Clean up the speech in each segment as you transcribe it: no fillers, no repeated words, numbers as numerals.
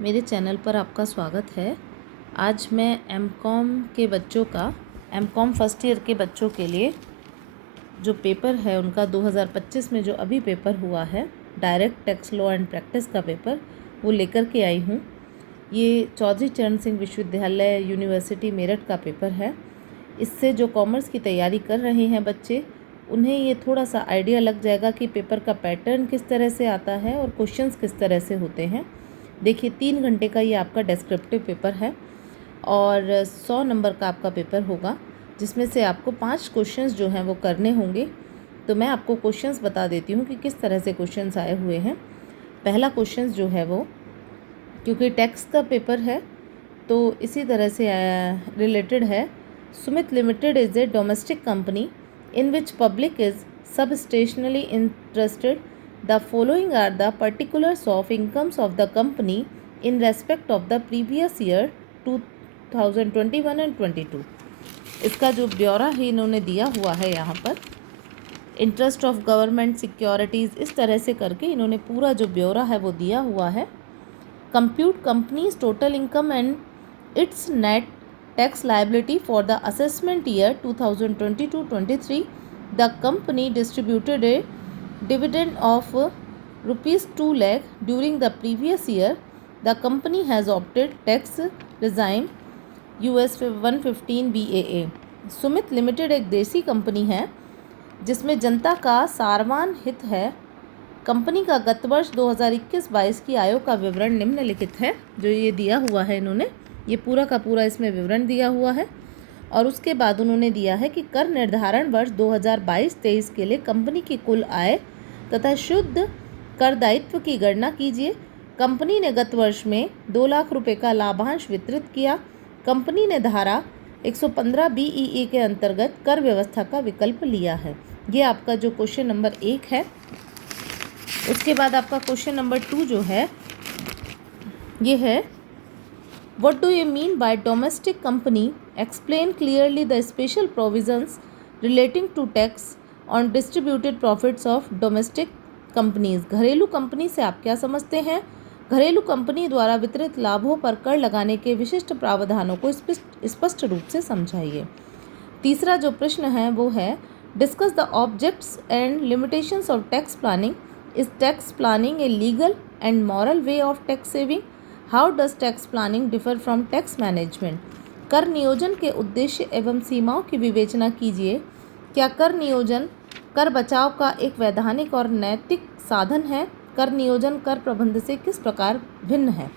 मेरे चैनल पर आपका स्वागत है। आज मैं एमकॉम के बच्चों का एमकॉम फर्स्ट ईयर के बच्चों के लिए जो पेपर है उनका 2025 में जो अभी पेपर हुआ है direct tax law and practice का पेपर वो लेकर के आई हूँ। ये चौधरी चरण सिंह विश्वविद्यालय यूनिवर्सिटी मेरठ का पेपर है। इससे जो कॉमर्स की तैयारी कर रहे हैं बच्चे उन्हें ये थोड़ा सा आइडिया लग जाएगा कि पेपर का पैटर्न किस तरह से आता है और क्वेश्चंस किस तरह से होते हैं। देखिए 3 घंटे का ये आपका डेस्क्रिप्टिव पेपर है और 100 नंबर का आपका पेपर होगा, जिसमें से आपको 5 क्वेश्चंस जो हैं वो करने होंगे। तो मैं आपको क्वेश्चंस बता देती हूँ कि किस तरह से क्वेश्चंस आए हुए हैं। पहला क्वेश्चंस जो है वो, क्योंकि टैक्स का पेपर है तो इसी तरह से रिलेटेड है। Sumit limited is a domestic company in which public is substantially interested. The following are the particulars of incomes of the company in respect of the previous year 2021 and 22. इसका जो ब्यौरा है इन्होंने दिया हुआ है यहाँ पर, इंटरेस्ट ऑफ गवर्नमेंट सिक्योरिटीज़, इस तरह से करके इन्होंने पूरा जो ब्यौरा है वो दिया हुआ है। Compute companies total income and it's net tax liability for the assessment year 2022-23. The company distributed A dividend of rupees 2 lakh during the previous year. The company has opted tax regime US 115 BAA. Sumit limited एक देसी company है जिसमें जनता का सारवान हित है। Company का गत वर्ष 2021-22 की आयों का विवरण निम्नलिखित है। जो ये दिया हुआ है इन्होंने, ये पूरा का पूरा इसमें विवरण दिया हुआ है। और उसके बाद उन्होंने दिया है कि कर निर्धारण वर्ष 2022-23 के लिए कंपनी की कुल आय तथा शुद्ध कर दायित्व की गणना कीजिए। कंपनी ने गत वर्ष में 2 लाख रुपए का लाभांश वितरित किया। कंपनी ने धारा 115 BEE के अंतर्गत कर व्यवस्था का विकल्प लिया है। ये आपका जो क्वेश्चन नंबर 1 है। उसके बाद आपका क्वेश्चन नंबर 2 जो है ये है, What do you mean by domestic company? Explain clearly the special provisions relating to tax on distributed profits of domestic companies. घरेलू कंपनी से आप क्या समझते हैं? घरेलू कंपनी द्वारा वितरित लाभों पर कर लगाने के विशिष्ट प्रावधानों को स्पष्ट रूप से समझाइए। तीसरा जो प्रश्न है वो है, discuss the objects and limitations of tax planning. Is tax planning a legal and moral way of tax saving? How does tax planning differ from tax management? कर नियोजन के उद्देश्य एवं सीमाओं की विवेचना कीजिए। क्या कर नियोजन कर बचाव का एक वैधानिक और नैतिक साधन है? कर नियोजन कर प्रबंध से किस प्रकार भिन्न है?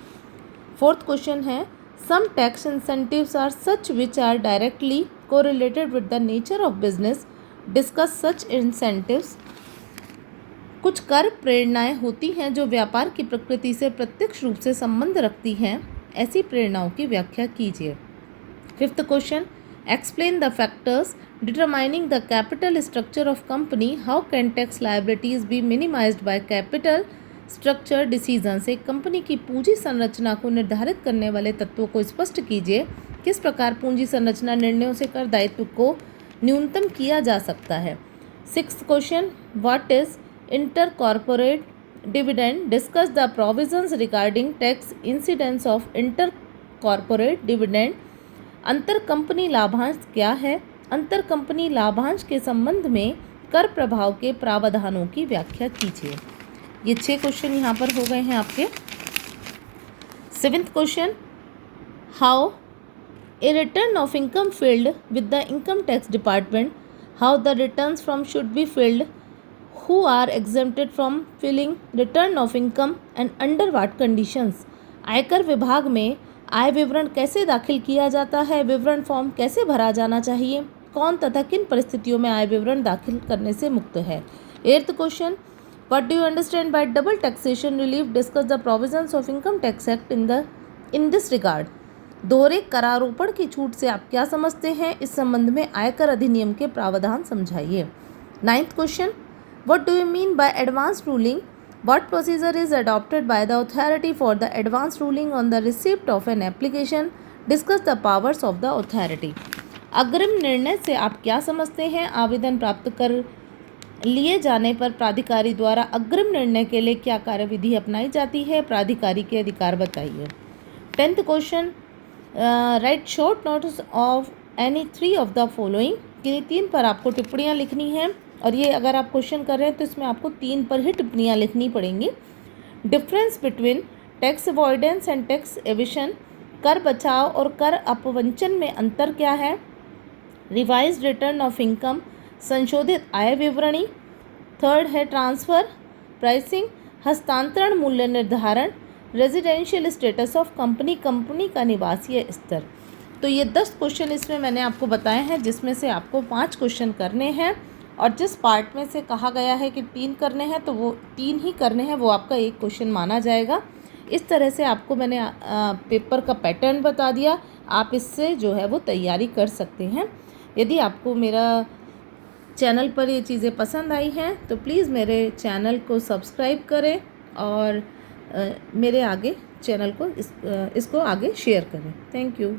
फोर्थ क्वेश्चन है, some tax incentives are such which are directly correlated with the nature of business. Discuss such incentives. कुछ कर प्रेरणाएं होती हैं जो व्यापार की प्रकृति से प्रत्यक्ष रूप से संबंध रखती हैं। ऐसी प्रेरणाओं की व्याख्या कीजिए। Fifth question, explain the factors determining the capital structure of company. How can tax liabilities be minimized by capital structure decisions. एक कंपनी की पूंजी संरचना को निर्धारित करने वाले तत्वों को स्पष्ट कीजिए। किस प्रकार पूंजी संरचना निर्णयों से कर दायित्व को न्यूनतम किया जा सकता है। Sixth question, what is inter corporate dividend. Discuss the provisions regarding tax incidence of inter corporate dividend. अंतर कंपनी लाभांश क्या है? अंतर कंपनी लाभांश के संबंध में कर प्रभाव के प्रावधानों की व्याख्या कीजिए। ये 6 क्वेश्चन यहाँ पर हो गए हैं आपके। Seventh question, how a return of income filled with the income tax department. How the returns from should be filled. Who are exempted from filling return of income and under what conditions. आयकर विभाग में आय विवरण कैसे दाखिल किया जाता है? विवरण फॉर्म कैसे भरा जाना चाहिए? कौन तथा किन परिस्थितियों में आय विवरण दाखिल करने से मुक्त है? Eighth question, what do you understand by double taxation relief. Discuss the provisions of income tax act in this regard. दोहरे करारोपण की छूट से आप क्या समझते हैं? इस संबंध में आयकर अधिनियम के प्रावधान समझाइए। Ninth question, what do you mean by advance ruling. What procedure is adopted by the authority for the advance ruling on the receipt of an application. Discuss the powers of the authority. अग्रिम निर्णय से आप क्या समझते हैं? आवेदन प्राप्त कर लिए जाने पर प्राधिकारी द्वारा अग्रिम निर्णय के लिए क्या कार्यविधि अपनाई जाती है? प्राधिकारी के अधिकार बताइए। 10th question, right short notes of any 3 of the following. किन्हीं 3 पर आपको टिप्पणियाँ लिखनी हैं, और ये अगर आप क्वेश्चन कर रहे हैं तो इसमें आपको 3 पर ही टिप्पणियाँ लिखनी पड़ेंगी। Difference between tax avoidance and tax evasion, कर बचाव और कर अपवंचन में अंतर क्या है? रिवाइज्ड रिटर्न ऑफ इनकम, संशोधित आय विवरणी। 3rd है ट्रांसफ़र प्राइसिंग, हस्तांतरण मूल्य निर्धारण, residential status of company, company का निवासीय स्तर। तो ये 10 क्वेश्चन इसमें मैंने आपको बताए हैं, जिसमें से आपको 5 क्वेश्चन करने हैं, और जिस पार्ट में से कहा गया है कि 3 करने हैं तो वो 3 ही करने हैं, वो आपका 1 क्वेश्चन माना जाएगा। इस तरह से आपको मैंने पेपर का पैटर्न बता दिया, आप इससे जो है वो तैयारी कर सकते हैं। यदि आपको मेरा चैनल पर ये चीज़ें पसंद आई हैं तो प्लीज़ मेरे चैनल को सब्सक्राइब करें, और मेरे आगे चैनल को इसको आगे शेयर करें। Thank you.